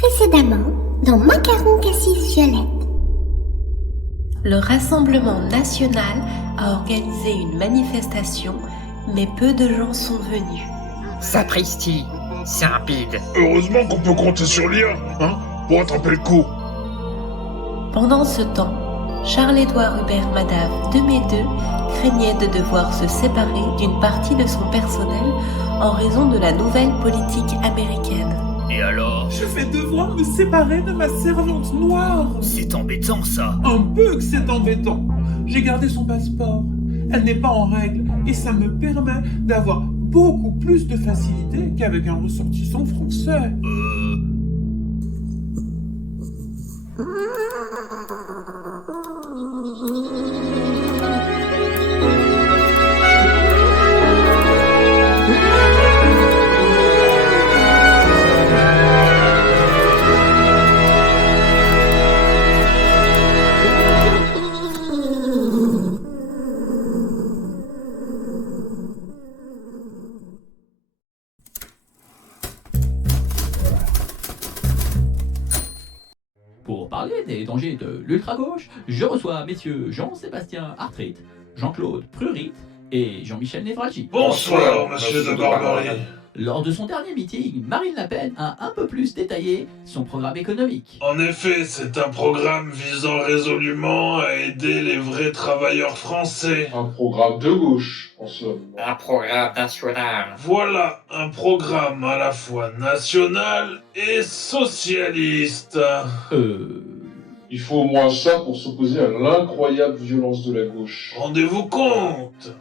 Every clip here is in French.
Précédemment, dans Macaron Cassis Violette. Le Rassemblement national a organisé une manifestation, mais peu de gens sont venus. Sapristi, c'est rapide. Heureusement qu'on peut compter sur l'IA, pour attraper le coup. Pendant ce temps, Charles-Édouard Hubert Madave de Médeux craignait de devoir se séparer d'une partie de son personnel en raison de la nouvelle politique américaine. Et alors? Je vais devoir me séparer de ma servante noire. C'est embêtant ça. Un peu que c'est embêtant. J'ai gardé son passeport. Elle n'est pas en règle et ça me permet d'avoir beaucoup plus de facilité qu'avec un ressortissant français. Pour parler des dangers de l'ultra-gauche, je reçois messieurs Jean-Sébastien Artrit, Jean-Claude Prurit et Jean-Michel Névralgie. Bonsoir, monsieur de Barbarie. Lors de son dernier meeting, Marine Le Pen a un peu plus détaillé son programme économique. En effet, c'est un programme visant résolument à aider les vrais travailleurs français. Un programme de gauche, en somme. Un programme national. Voilà, un programme à la fois national et socialiste. Il faut au moins ça pour s'opposer à l'incroyable violence de la gauche. Rendez-vous compte,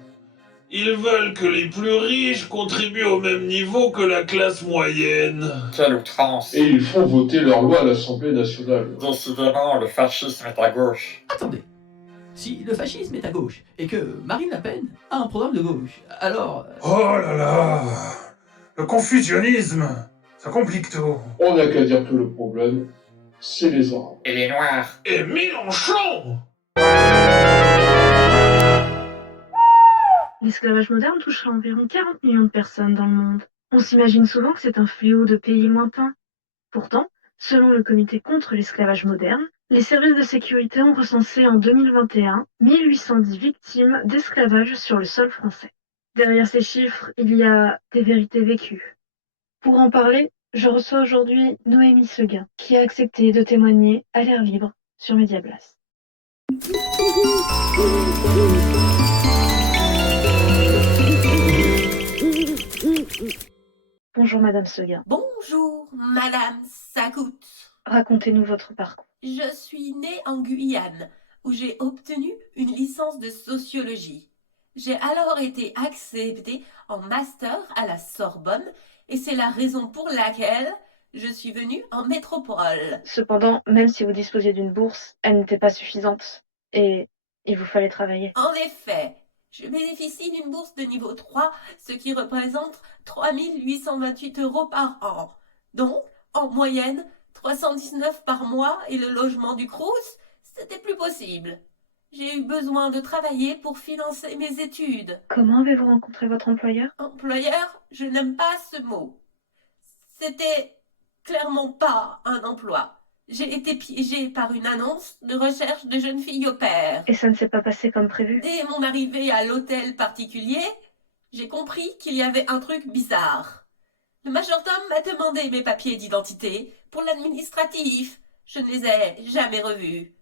ils veulent que les plus riches contribuent au même niveau que la classe moyenne. Quelle outrance. Et ils font voter leur loi à l'Assemblée nationale. Décidément, le fascisme est à gauche. Attendez, si le fascisme est à gauche et que Marine Le Pen a un programme de gauche, alors... Oh là là, le confusionnisme, ça complique tout. On n'a qu'à dire que le problème, c'est les Arabes. Et les noirs? Et Mélenchon! L'esclavage moderne touchera environ 40 millions de personnes dans le monde. On s'imagine souvent que c'est un fléau de pays lointains. Pourtant, selon le Comité contre l'esclavage moderne, les services de sécurité ont recensé en 2021 1810 victimes d'esclavage sur le sol français. Derrière ces chiffres, il y a des vérités vécues. Pour en parler, je reçois aujourd'hui Noémie Seguin, qui a accepté de témoigner à l'air libre sur Média Blast. Bonjour Madame Seguin. Bonjour, Madame Sagout. Racontez-nous votre parcours. Je suis née en Guyane, où j'ai obtenu une licence de sociologie. J'ai alors été acceptée en master à la Sorbonne, et c'est la raison pour laquelle je suis venue en métropole. Cependant, même si vous disposiez d'une bourse, elle n'était pas suffisante, et il vous fallait travailler. En effet, je bénéficie d'une bourse de niveau 3, ce qui représente 3 828 € par an. Donc, en moyenne, 319 par mois et le logement du Crous, c'était plus possible. J'ai eu besoin de travailler pour financer mes études. Comment avez-vous rencontré votre employeur? Employeur, je n'aime pas ce mot. C'était clairement pas un emploi. J'ai été piégée par une annonce de recherche de jeunes filles au pair. Et ça ne s'est pas passé comme prévu? Dès mon arrivée à l'hôtel particulier, j'ai compris qu'il y avait un truc bizarre. Le majordome m'a demandé mes papiers d'identité pour l'administratif. Je ne les ai jamais revus.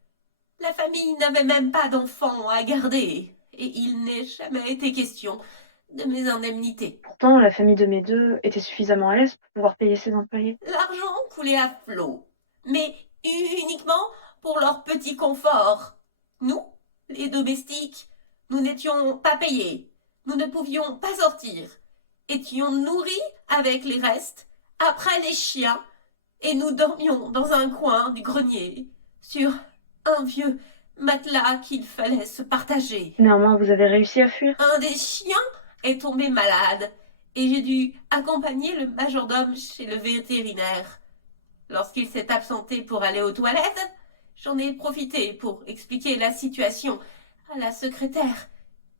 La famille n'avait même pas d'enfants à garder, et il n'est jamais été question de mes indemnités. Pourtant, la famille de mes deux était suffisamment à l'aise pour pouvoir payer ses employés. L'argent coulait à flot, mais uniquement pour leur petit confort. Nous, les domestiques, nous n'étions pas payés, nous ne pouvions pas sortir, étions nourris avec les restes, après les chiens, et nous dormions dans un coin du grenier, sur un vieux matelas qu'il fallait se partager. Néanmoins, vous avez réussi à fuir? Un des chiens est tombé malade, et j'ai dû accompagner le majordome chez le vétérinaire. Lorsqu'il s'est absenté pour aller aux toilettes, j'en ai profité pour expliquer la situation à la secrétaire,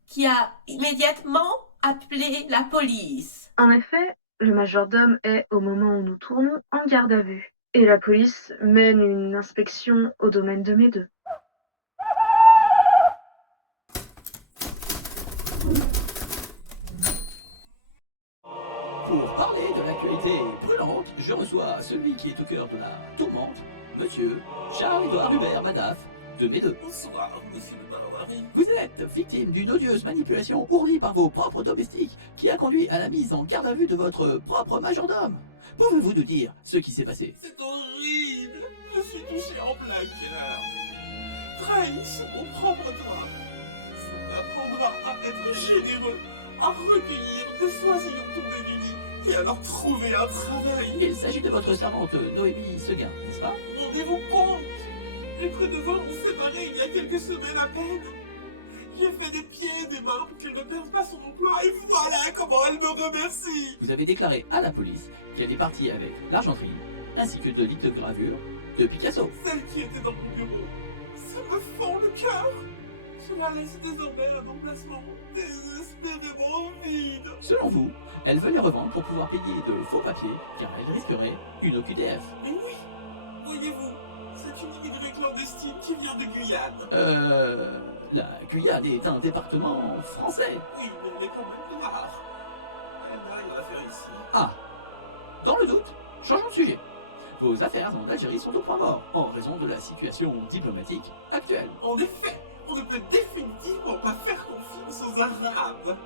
qui a immédiatement appelé la police. En effet, le majordome est, au moment où nous tournons, en garde à vue. Et la police mène une inspection au domaine de mes deux. Pour parler de l'actualité brûlante, je reçois celui qui est au cœur de la tourmente, monsieur Charles-Édouard Hubert Madaf, de mes deux. Bonsoir, monsieur le Barouari. Vous êtes victime d'une odieuse manipulation ournie par vos propres domestiques qui a conduit à la mise en garde à vue de votre propre majordome. Pouvez-vous nous dire ce qui s'est passé? C'est horrible. Je suis touché en plein cœur. Trahison au propre doigt. Ça m'apprendra à être généreux, à recueillir des oisillons tombés du lit et à leur trouver un travail. Il s'agit de votre servante Noémie Seguin, n'est-ce pas? Rendez-vous compte. Les près de vent m'ont séparé il y a quelques semaines à peine. J'ai fait des pieds et des mains pour qu'elle ne perde pas son emploi et voilà comment elle me remercie. Vous avez déclaré à la police qu'elle est partie avec l'argenterie ainsi que de lithogravures de Picasso. Celle qui était dans mon bureau, ça me fend le cœur. Cela laisse désormais un emplacement désespérément vide. Selon vous, elle veut les revendre pour pouvoir payer de faux papiers car elle risquerait une OQTF. Mais oui, voyez-vous, c'est une immigrée clandestine qui vient de Guyane. La Guyane est un département français. Oui, mais elle est quand même noire. Elle n'a rien à faire ici. Ah, dans le doute, changeons de sujet. Vos affaires en Algérie sont au point mort en raison de la situation diplomatique actuelle. En effet, on ne peut définitivement pas faire confiance aux Arabes.